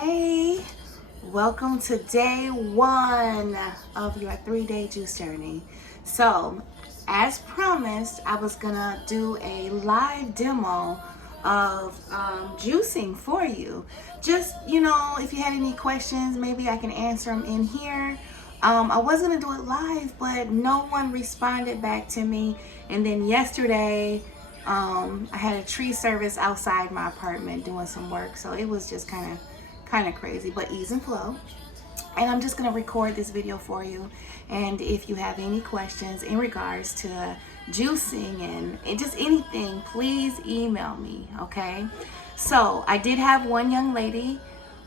Hey, welcome to day one of your 3-day juice journey. So, as promised, I was gonna do a live demo of juicing for you. Just, if you had any questions, maybe I can answer them in here. I was gonna do it live, but no one responded back to me. And then yesterday, I had a tree service outside my apartment doing some work, so it was just kind of crazy, but ease and flow. And I'm just gonna record this video for you. And if you have any questions in regards to juicing and just anything, please email me, okay? So I did have one young lady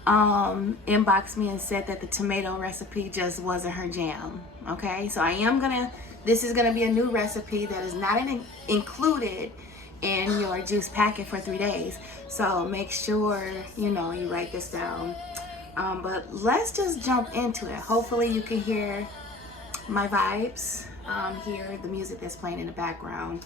inbox me and said that the tomato recipe just wasn't her jam, okay? So this is gonna be a new recipe that is not included in your juice packet for 3 days. So make sure you write this down. But let's just jump into it. Hopefully you can hear my vibes, hear the music that's playing in the background.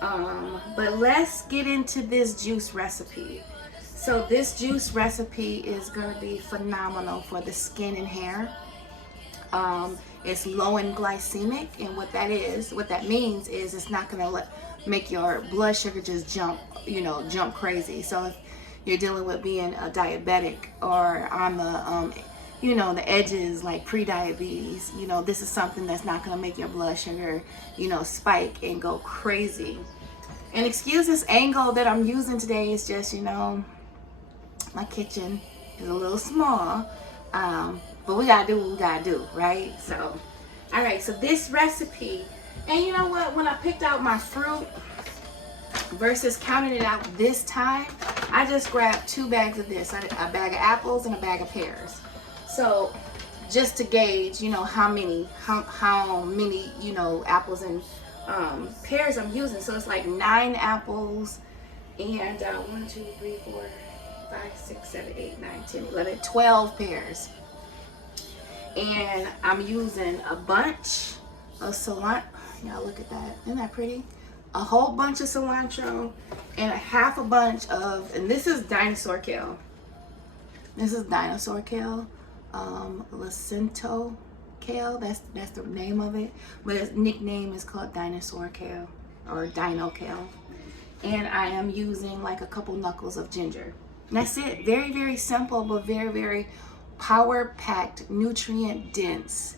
But let's get into this juice recipe. So this juice recipe is gonna be phenomenal for the skin and hair. It's low in glycemic, and what that means is it's not gonna make your blood sugar just jump crazy. So if you're dealing with being a diabetic or on the edges, like pre-diabetes, this is something that's not gonna make your blood sugar, spike and go crazy. And excuse this angle that I'm using today, it's just, my kitchen is a little small, but we gotta do what we gotta do, right? So, all right, so this recipe, and you know what, when I picked out my fruit versus counting it out this time, I just grabbed 2 bags of this, a bag of apples and a bag of pears. So just to gauge, how many apples and pears I'm using. So it's like 9 apples and 1, 2, 3, 4, 5, 6, 7, 8, 9, 10, 11, 12 pears. And I'm using a bunch of cilantro. Y'all look at that. Isn't that pretty? A whole bunch of cilantro and a half a bunch of, and this is dinosaur kale. This is dinosaur kale, Lacento kale. That's the name of it, but its nickname is called dinosaur kale or dino kale. And I am using like a couple knuckles of ginger. And that's it. Very, very simple, but very, very power-packed, nutrient-dense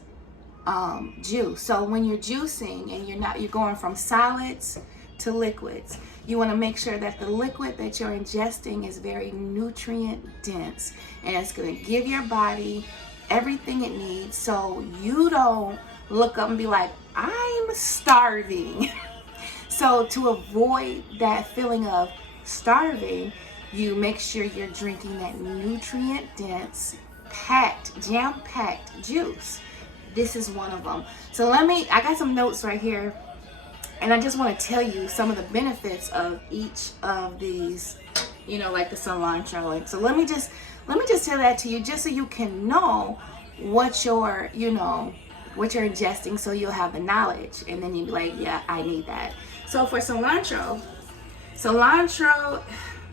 juice. So when you're juicing and you're going from solids to liquids, you want to make sure that the liquid that you're ingesting is very nutrient dense, and it's going to give your body everything it needs, so you don't look up and be like, I'm starving. So to avoid that feeling of starving, you make sure you're drinking that nutrient dense, jam-packed juice. This is one of them. So I got some notes right here, and I just want to tell you some of the benefits of each of these, like the cilantro. And so let me just tell that to you, just so you can know what you're ingesting, so you'll have the knowledge, and then you'll be like, yeah, I need that. So for cilantro,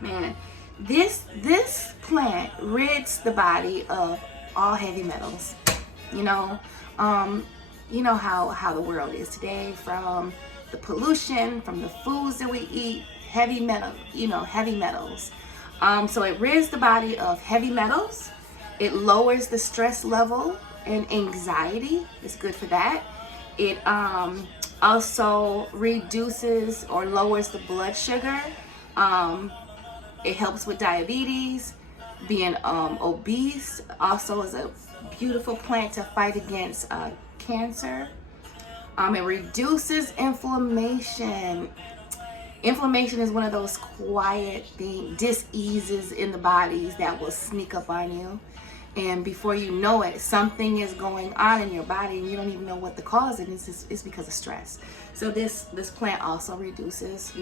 man, this plant rids the body of all heavy metals. You know how the world is today, from the pollution, from the foods that we eat, heavy metals. So it rids the body of heavy metals. It lowers the stress level and anxiety. It's good for that. It also reduces or lowers the blood sugar. It helps with diabetes, being obese. Also is a beautiful plant to fight against cancer. It reduces inflammation. Inflammation is one of those quiet diseases in the bodies that will sneak up on you, and before you know it, something is going on in your body and you don't even know what the cause is. It's because of stress. So this plant also reduces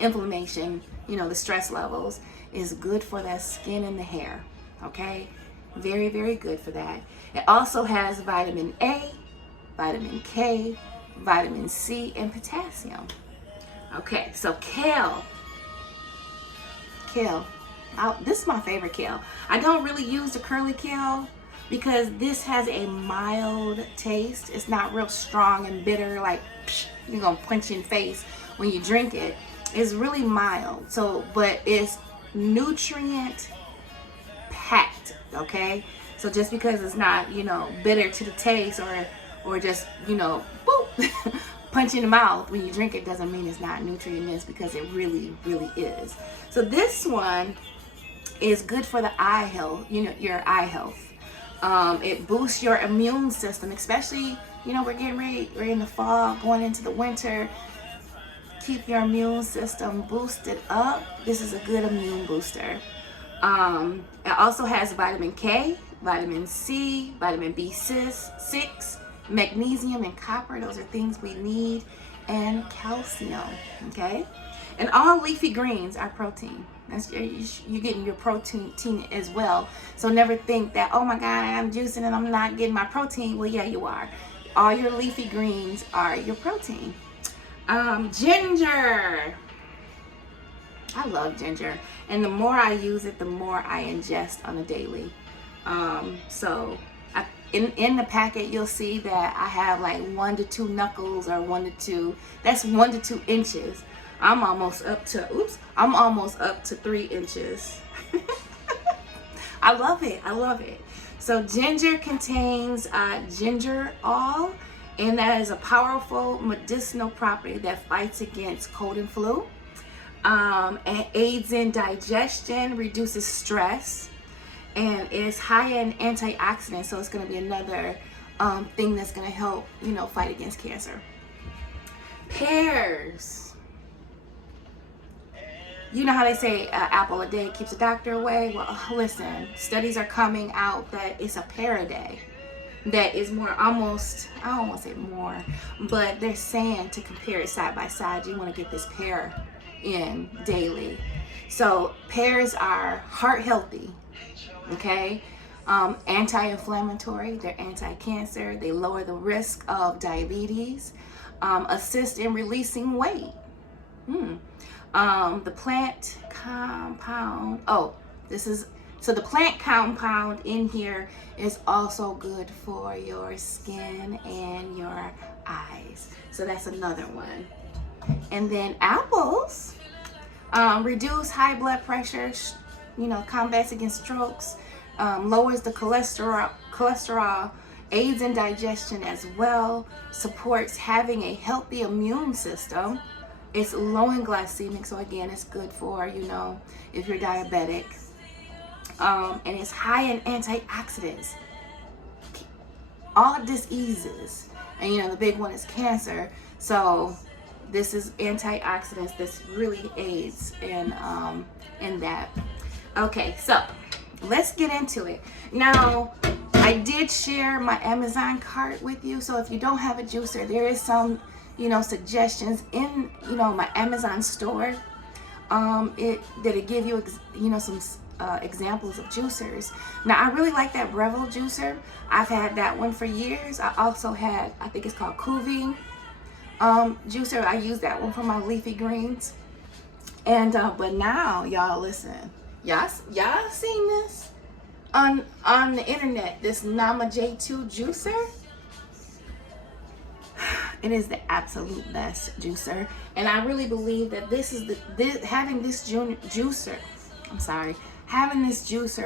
inflammation, the stress levels. Is good for that skin and the hair. Okay, very, very good for that. It also has vitamin A, vitamin K, vitamin C, and potassium. Okay, so kale. This is my favorite kale. I don't really use the curly kale because this has a mild taste. It's not real strong and bitter like you're gonna punch you in the face when you drink it. It's really mild. So, but it's nutrient packed, okay? So just because it's not, bitter to the taste or just, boop, punch in the mouth when you drink it doesn't mean it's not nutrient dense, because it really, really is. So this one is good for the eye health, your eye health. It boosts your immune system, especially, we're getting ready, we're in the fall, going into the winter. Keep your immune system boosted up. This is a good immune booster. It also has vitamin K, vitamin C, vitamin B6, magnesium, and copper. Those are things we need, and calcium, okay? And all leafy greens are protein. You're getting your protein as well. So never think that, oh my God, I'm juicing and I'm not getting my protein. Well, yeah, you are. All your leafy greens are your protein. Ginger. I love ginger, and the more I use it, the more I ingest on a daily. In the packet, you'll see that I have like 1 to 2 knuckles, or 1 to 2. That's 1 to 2 inches. I'm almost up to 3 inches. I love it. I love it. So ginger contains gingerol, and that is a powerful medicinal property that fights against cold and flu. And aids in digestion, reduces stress, and is high in antioxidants. So it's going to be another thing that's going to help, fight against cancer. Pears. You know how they say apple a day keeps the doctor away? Well, listen, studies are coming out that it's a pear a day that is more, almost, I don't want to say more, but they're saying to compare it side by side, you want to get this pear in daily. So pears are heart healthy, okay? Anti-inflammatory, they're anti-cancer, they lower the risk of diabetes, assist in releasing weight. The plant compound, the plant compound in here is also good for your skin and your eyes. So that's another one. And then apples reduce high blood pressure, combats against strokes, lowers the cholesterol, aids in digestion as well, supports having a healthy immune system. It's low in glycemic, so again, it's good for, if you're diabetic. And it's high in antioxidants, all diseases. And the big one is cancer. So this is antioxidants. This really aids in that. Okay, so let's get into it. Now, I did share my Amazon cart with you. So if you don't have a juicer, there is some, suggestions in, my Amazon store. It give you, some examples of juicers. Now, I really like that Breville juicer. I've had that one for years. I also had, I think it's called Kuvi juicer. I use that one for my leafy greens. And but now, y'all listen. Y'all seen this on the internet? This Nama J2 juicer. It is the absolute best juicer, and I really believe that having this juicer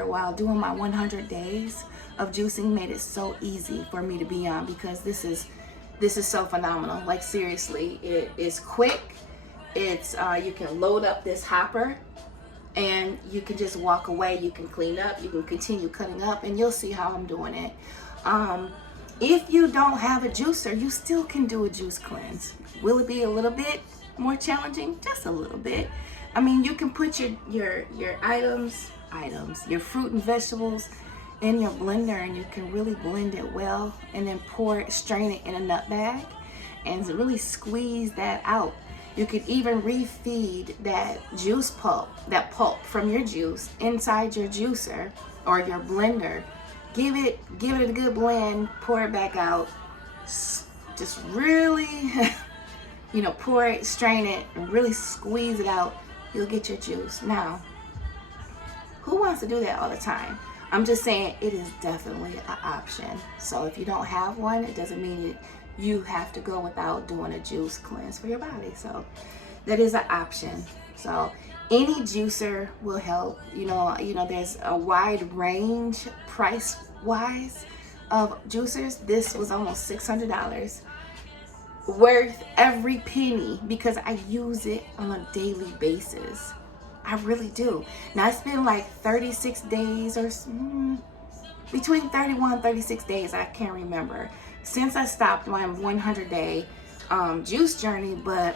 while doing my 100 days of juicing made it so easy for me to be on, because this is so phenomenal. Like, seriously, it is quick. It's you can load up this hopper and you can just walk away. You can clean up, you can continue cutting up, and you'll see how I'm doing it. If you don't have a juicer, you still can do a juice cleanse. Will it be a little bit more challenging? Just a little bit. I mean, you can put your items, your fruit and vegetables in your blender, and you can really blend it well, and then strain it in a nut bag and really squeeze that out. You could even refeed that pulp from your juice inside your juicer or your blender. Give it a good blend, pour it back out, just really, pour it, strain it, and really squeeze it out. You'll get your juice. Now, Who wants to do that all the time? I'm just saying it is definitely an option. So if you don't have one, it doesn't mean you have to go without doing a juice cleanse for your body. So that is an option. So any juicer will help. You know, there's a wide range price wise of juicers. This was almost $600, worth every penny, because I use it on a daily basis. I really do. Now it's been like 36 days or between 31 and 36 days, I can't remember, since I stopped my 100-day juice journey, but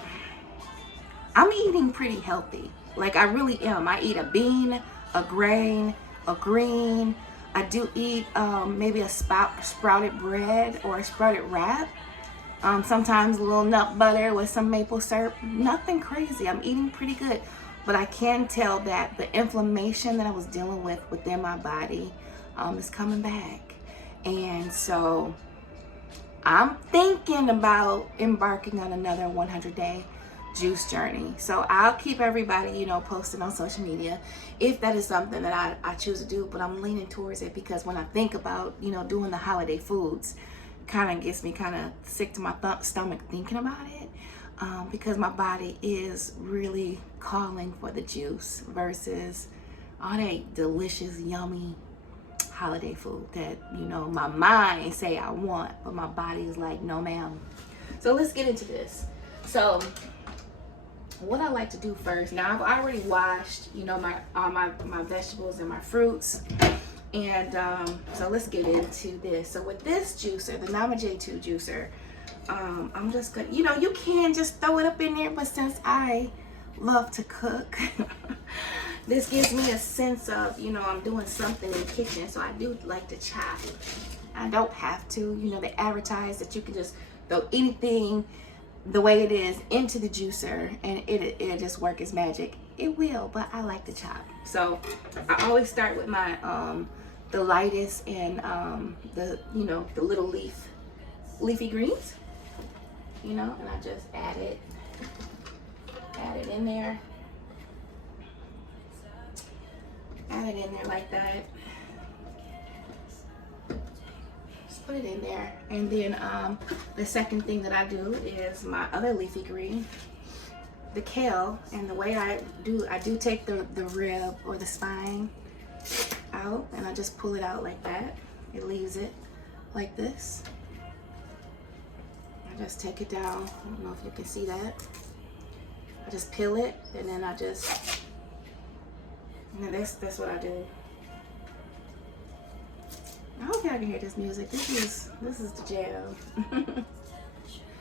I'm eating pretty healthy. Like, I really am. I eat a bean, a grain, a green. I do eat maybe a sprouted bread or a sprouted wrap. Sometimes a little nut butter with some maple syrup. Nothing crazy. I'm eating pretty good. But I can tell that the inflammation that I was dealing with within my body is coming back. And so I'm thinking about embarking on another 100-day juice journey. So I'll keep everybody, you know, posted on social media if that is something that I choose to do. But I'm leaning towards it because when I think about, you know, doing the holiday foods, kind of gets me kind of sick to my stomach thinking about it. Because my body is really calling for the juice versus all that delicious, yummy holiday food that, you know, my mind say I want, but my body is like, no ma'am. So let's get into this. So what I like to do first, now I've already washed, you know, my vegetables and my fruits. And so let's get into this. So with this juicer, the Nama J2 juicer, I'm just gonna, you know, you can just throw it up in there, but since I love to cook, this gives me a sense of, you know, I'm doing something in the kitchen, so I do like to chop. I don't have to, you know, they advertise that you can just throw anything the way it is into the juicer and it'll just work as magic. It will, but I like to chop. So I always start with my the lightest and the, you know, the little leafy greens, you know, and I just add it in there. Add it in there like that. Just put it in there. And then the second thing that I do is my other leafy green, the kale. And the way I do take the rib or the spine out, and I just pull it out like that. It leaves it like this. I just take it down. I don't know if you can see that. I just peel it, and then I just, you know, that's what I do. I hope y'all can hear this music. This is the jam.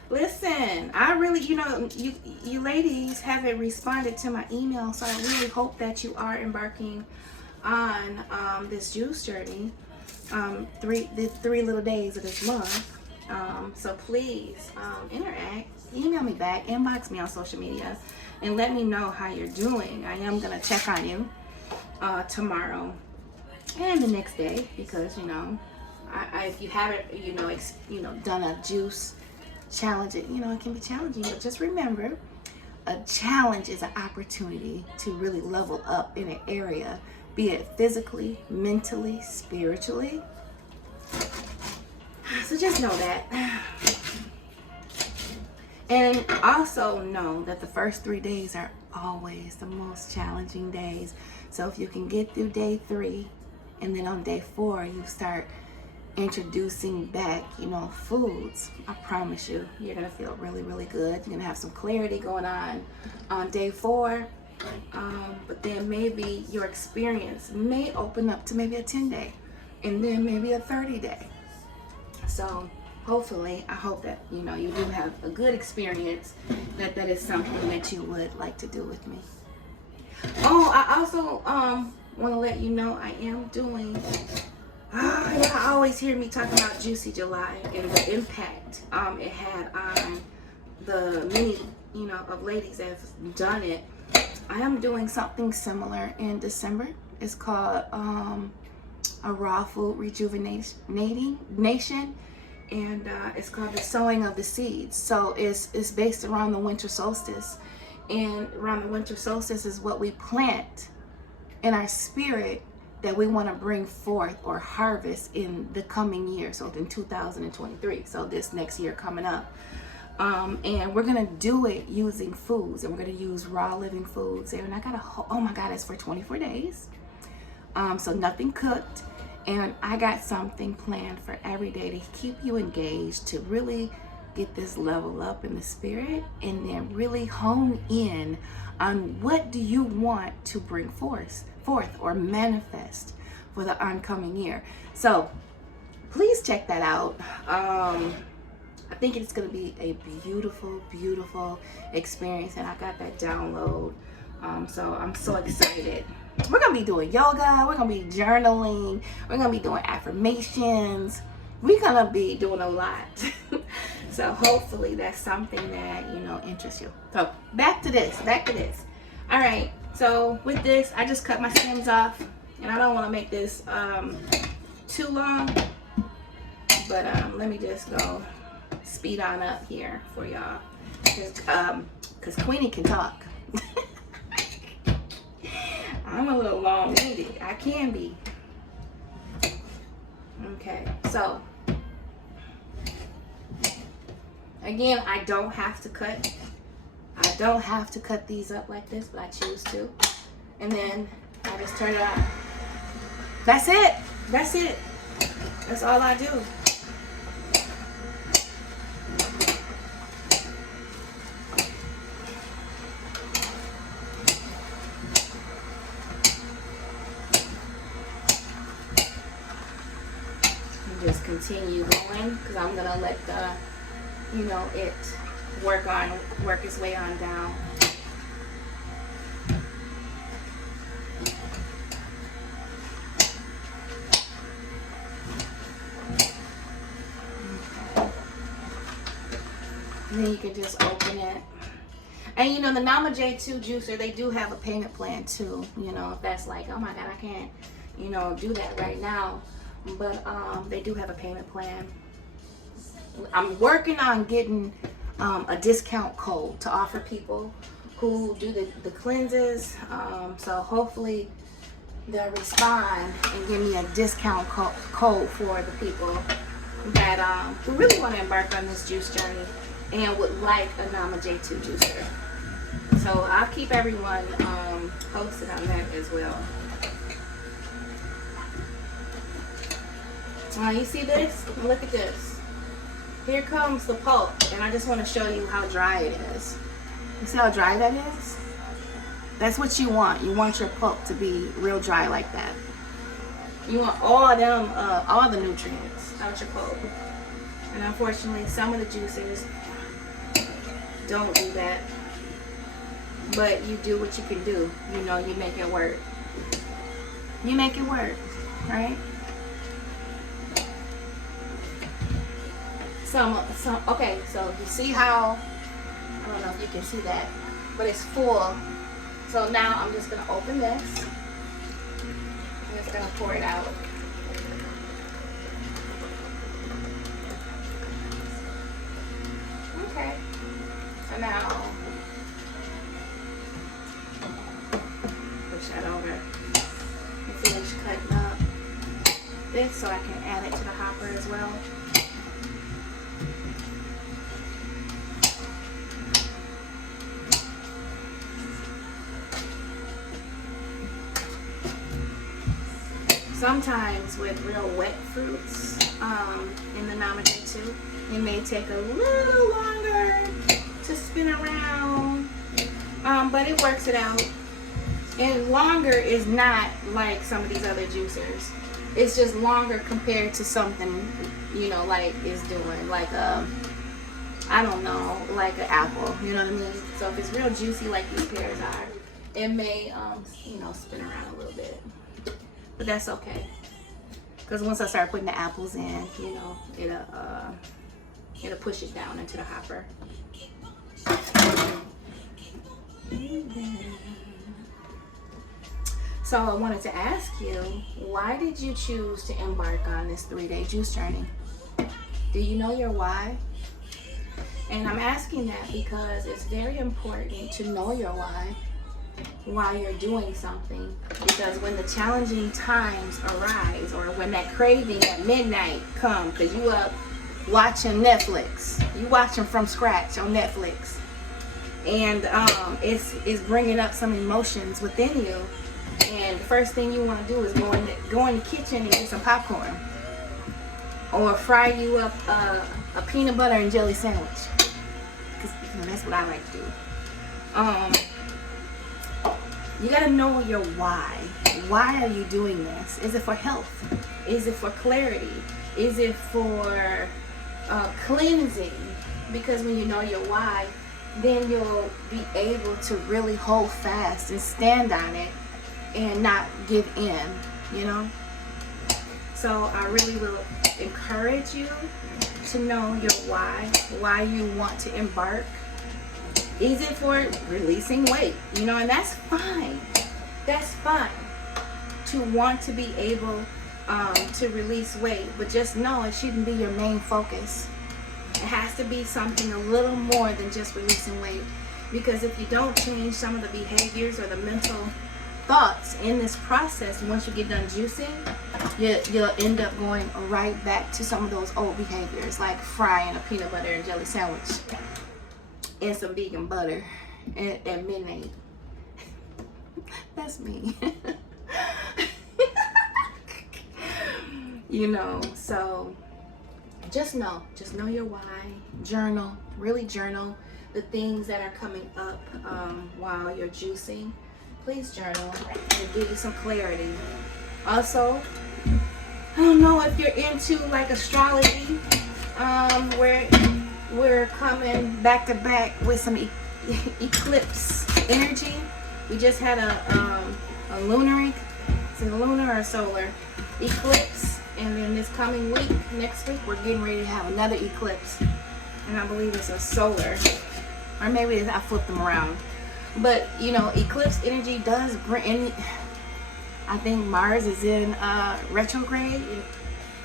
Listen, I really, you know, you ladies haven't responded to my email, so I really hope that you are embarking on this juice journey. The 3 little days of this month. So please interact, email me back, inbox me on social media, and let me know how you're doing. I am gonna check on you tomorrow and the next day, because, you know, if you haven't, you know, done a juice challenge, you know, it can be challenging. But just remember, a challenge is an opportunity to really level up in an area, be it physically, mentally, spiritually. So just know that. And also know that the first 3 days are always the most challenging days. So if you can get through day 3, and then on day 4 you start introducing back, you know, foods, I promise you, you're gonna feel really, really good. You're gonna have some clarity going on day 4. But then maybe your experience may open up to maybe a 10-day, and then maybe a 30-day. So hopefully, I hope that, you know, you do have a good experience, that is something that you would like to do with me. Oh, I also want to let you know I am doing, I always hear me talking about Juicy July and the impact it had on the many, you know, of ladies that have done it. I am doing something similar in December. It's called a raw food rejuvenation, and it's called the sowing of the seeds. So it's based around the winter solstice, and around the winter solstice is what we plant in our spirit that we want to bring forth or harvest in the coming year. So in 2023, so this next year coming up. And we're gonna do it using foods, and we're gonna use raw living foods. And I got oh my God, it's for 24 days. So nothing cooked. And I got something planned for every day to keep you engaged, to really get this level up in the spirit, and then really hone in on what do you want to bring forth or manifest for the oncoming year. So please check that out. I think it's going to be a beautiful, beautiful experience, and I got that download. So I'm so excited. We're going to be doing yoga. We're going to be journaling. We're going to be doing affirmations. We're going to be doing a lot. So hopefully that's something that, interests you. So back to this. All right. So with this, I just cut my stems off, and I don't want to make this too long, but let me just go speed on up here for y'all, because Queenie can talk. I'm a little long-winded. I can be. Okay, so again, I don't have to cut these up like this, but I choose to. And then I just turn it on. That's it. That's all I do. Just continue going, because I'm gonna let the it work its way on down. And then you can just open it. And the Nama J2 juicer, they do have a payment plan too. If that's like, oh my God, I can't do that right now. But they do have a payment plan. I'm working on getting a discount code to offer people who do the cleanses. So hopefully they'll respond and give me a discount code for the people that who really want to embark on this juice journey and would like a Nama J2 juicer. So I'll keep everyone posted on that as well. You see this? Look at this. Here comes the pulp, and I just want to show you how dry it is. You see how dry that is? That's what you want. You want your pulp to be real dry like that. You want all the nutrients out your pulp. And unfortunately, some of the juicers don't do that. But you do what you can do. You make it work. You make it work, right? Okay, so you see how, I don't know if you can see that, but it's full. So now I'm just gonna open this. I'm just gonna pour it out. Okay, so now push that over and finish cutting up this so I can add it to the hopper as well. Sometimes with real wet fruits in the Nama J2, it may take a little longer to spin around, but it works it out. And longer is not like some of these other juicers. It's just longer compared to something, like is doing, like I don't know, like an apple, you know what I mean? So if it's real juicy like these pears are, it may, spin around a little bit. But that's okay, because once I start putting the apples in, it'll push it down into the hopper. So I wanted to ask you, why did you choose to embark on this 3-day juice journey? Do you know your why? And I'm asking that because it's very important to know your why while you're doing something, because when the challenging times arise, or when that craving at midnight come, because you up watching Netflix, you watching from scratch on Netflix, and it's bringing up some emotions within you, and the first thing you want to do is go in the kitchen and get some popcorn, or fry you up a peanut butter and jelly sandwich, because that's what I like to do. You gotta know your why. Why are you doing this? Is it for health? Is it for clarity? Is it for cleansing? Because when you know your why, then you'll be able to really hold fast and stand on it and not give in, you know? So I really will encourage you to know your why you want to embark. Is it for releasing weight? You know, and that's fine. That's fine to want to be able to release weight, but just know it shouldn't be your main focus. It has to be something a little more than just releasing weight, because if you don't change some of the behaviors or the mental thoughts in this process, once you get done juicing, you'll end up going right back to some of those old behaviors, like frying a peanut butter and jelly sandwich and some vegan butter at midnight. That's me. You know, so just know your why. Journal, really journal the things that are coming up while you're juicing. Please journal and give you some clarity. Also, I don't know if you're into like astrology, where we're coming back to back with some eclipse energy. We just had a lunar, is it a lunar or solar eclipse, and then this coming week, next week, we're getting ready to have another eclipse, and I believe it's a solar, or maybe I flipped them around. But you know, eclipse energy does bring in, I think Mars is in retrograde.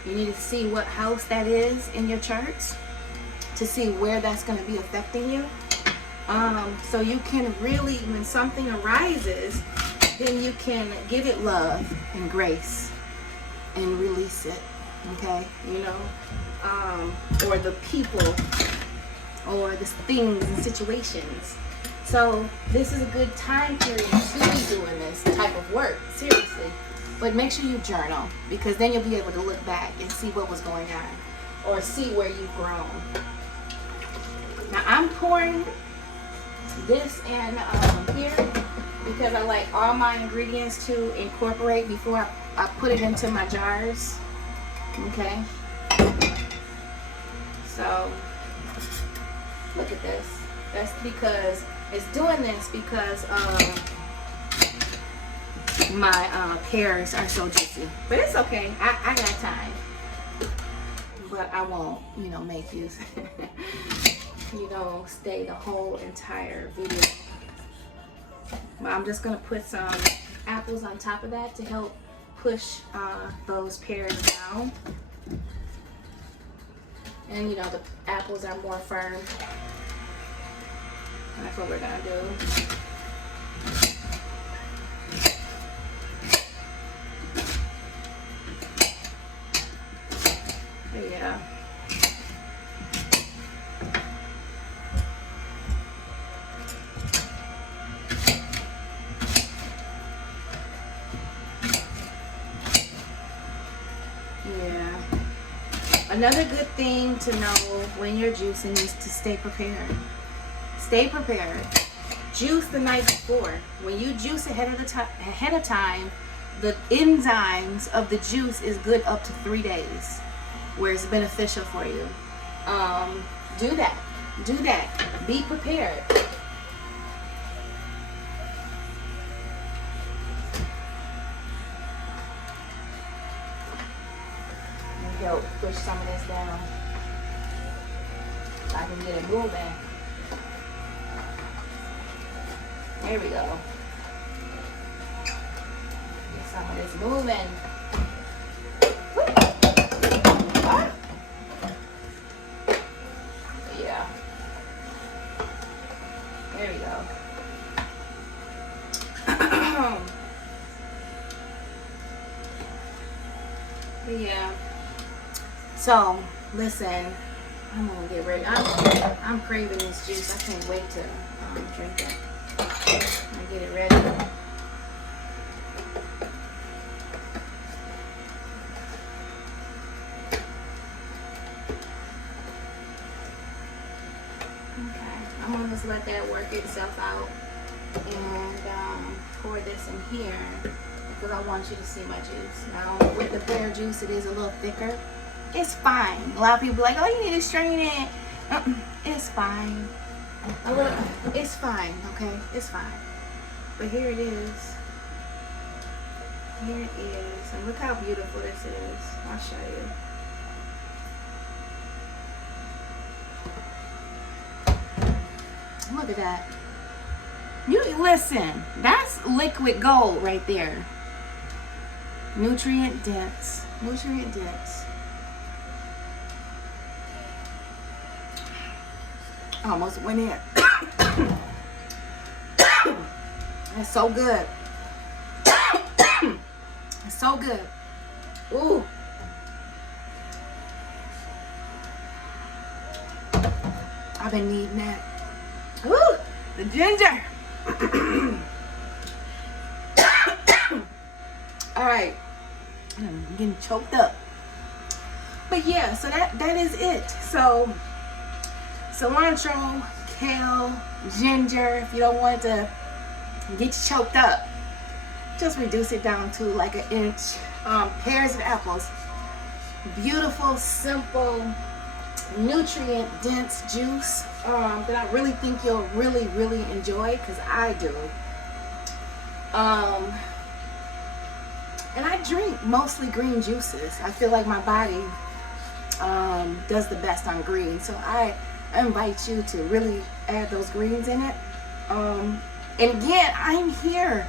You need to see what house that is in your charts to see where that's going to be affecting you. So you can really, when something arises, then you can give it love and grace and release it, okay? You know, or the people or the things and situations. So this is a good time period to be doing this type of work, seriously. But make sure you journal, because then you'll be able to look back and see what was going on, or see where you've grown. Now I'm pouring this in here because I like all my ingredients to incorporate before I put it into my jars. Okay. So look at this. That's because it's doing this because my pears are so juicy. But it's okay. I got time. But I won't, you know, make you you know, stay the whole entire video. But I'm just gonna put some apples on top of that to help push those pears down. And you know, the apples are more firm. And that's what we're gonna do. But yeah. Another good thing to know when you're juicing is to stay prepared. Stay prepared. Juice the night before. When you juice ahead of time, the enzymes of the juice is good up to 3 days, where it's beneficial for you. Do that. Do that. Be prepared. Help push some of this down so I can get it moving. There we go. Get some of this moving. Yeah. There we go. But yeah. So listen, I'm gonna get ready. I'm craving this juice. I can't wait to drink it. I get it ready. Okay, I'm gonna just let that work itself out and pour this in here because I want you to see my juice. Now with the pear juice, it is a little thicker. It's fine. A lot of people are like, oh, you need to strain it. It's fine. It's fine, okay? It's fine. But here it is. Here it is. And look how beautiful this is. I'll show you. Look at that. You listen, that's liquid gold right there. Nutrient dense. Nutrient dense. Almost went in. It's so good. It's so good. Ooh. I've been needing that. Ooh, the ginger. All right. I'm getting choked up. But yeah, so that is it. So cilantro, kale, ginger. If you don't want to get you choked up, just reduce it down to like an inch. Pears and apples. Beautiful, simple, nutrient dense juice that I really think you'll really enjoy, because I do. And I drink mostly green juices. I feel like my body does the best on green, so I invite you to really add those greens in it. And again, I'm here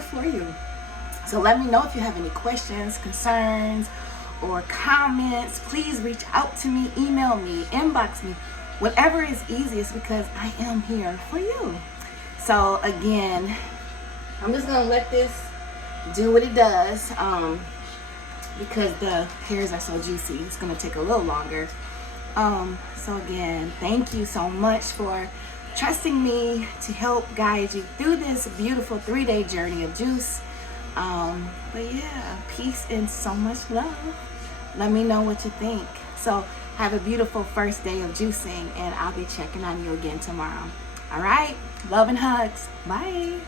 for you. So let me know if you have any questions, concerns, or comments. Please reach out to me, email me, inbox me, whatever is easiest, because I am here for you. So again, I'm just gonna let this do what it does, because the pears are so juicy. It's gonna take a little longer. So again, thank you so much for trusting me to help guide you through this beautiful 3-day journey of juice. But yeah, peace and so much love. Let me know what you think. So have a beautiful first day of juicing, and I'll be checking on you again tomorrow. All right, love and hugs. Bye.